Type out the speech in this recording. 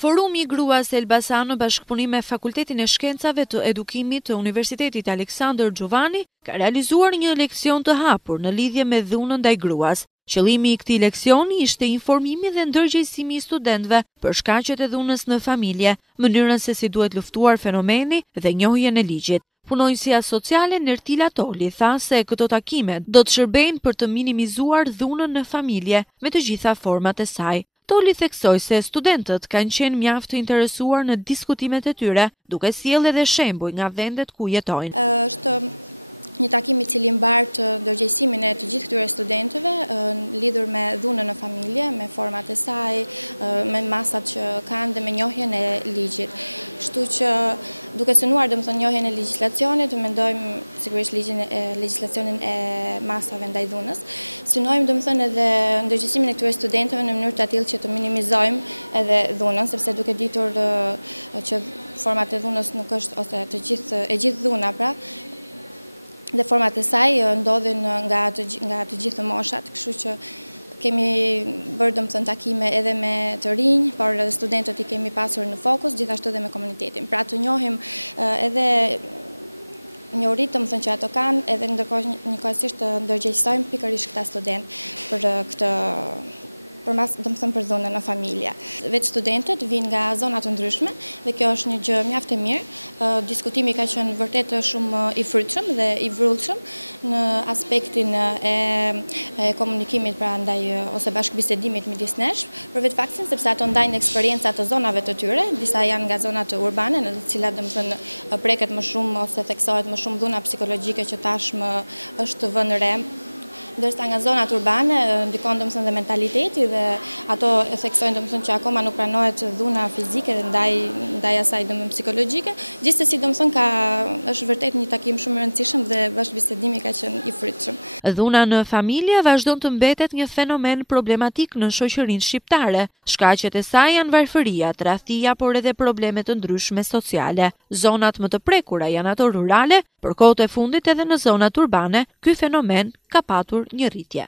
Forumi i gruas Elbasan në bashkëpunim me Fakultetin e Shkencave të Edukimit të Universitetit Aleksandër Xhuvani ka realizuar një leksion të hapur në lidhje me dhunën ndaj gruas. Qëllimi i këtij leksioni ishte informimi dhe ndërgjegjësimi i studentëve për shkaqet e dhunës në familje, mënyrën se si duhet luftuar fenomeni dhe njohjen e ligjit. Punonjësia sociale Nertila Toli tha se këto takime do të shërbejnë për të minimizuar dhunën në familje me të gjitha format e saj. Toli theksoi se studentët kanë qenë mjaft të interesuar në diskutimet e tyre, duke sjellë edhe shembuj nga vendet ku jetojnë. Është një takim i cili mbart ndërgjegjësimin e të gjithë këtyre studentëve lidhur me dhunën në familje, me format e saj, me masat që kanë dhe me njohjen e ligjit. Kështu që duke synuar njohjen e legjislacionit, mendojmë sigurisht legjislacionin e masave ndaj dhunës. Synojmë edhe ndërgjegjësimin e këtyre studentëve në mënyrë të tillë që të minimizojmë edhe dhunën, sepse duke ditur që format e dhunës nuk është ose e gjithë dhuna pra, dhe format e saj ndodhin nga të gjithë moshat, kështu që kemi bërë takime edhe me të rinj, por edhe studentët i kemi pasur në fokus, gjithashtu edhe me komunitetin. Pra të njohim edhe njohuritë që ato kanë, edhe njëkohësisht të ndërgjegjësojmë pikërisht këta studentë për këtë për dhunën në familje. Vetë studentët vinë nga zona të ndryshme dhe kjo është një gjë mjaft e mirë. Diskutimi ka qenë vërtet shumë i frytshëm dhe i vrullshëm në aspektin e komunikimit pra ndaj ose bashkëbisedimit midis nesh, për vetë faktin sepse ato ndajnë eksperienca të zonave të tyre, disa janë nga zona të urbane në të cilat preket më shumë ose theksohet më shumë dhuna psikologjike që tashmë është vënë re. Ndërsa nga zonat urbane ndikon dhe mentaliteti dhe ato e theksojnë që akoma nuk pranohet dhuna fizike dhe ndaj asaj psikologjike. Gjithsesi është vërtet një takim shumë i rëndësishëm dhe bashkëbisedimi ka qenë i frytshëm. Dhuna në familje vazhdon të mbetet një fenomen problematik në shoqërinë shqiptare. Shkaqet e saj janë varfëria, tradhtia, por edhe probleme të ndryshme sociale. Zonat më të prekura janë ato rurale, për kohët e fundit edhe në zonat urbane, ky fenomen ka patur një rritje.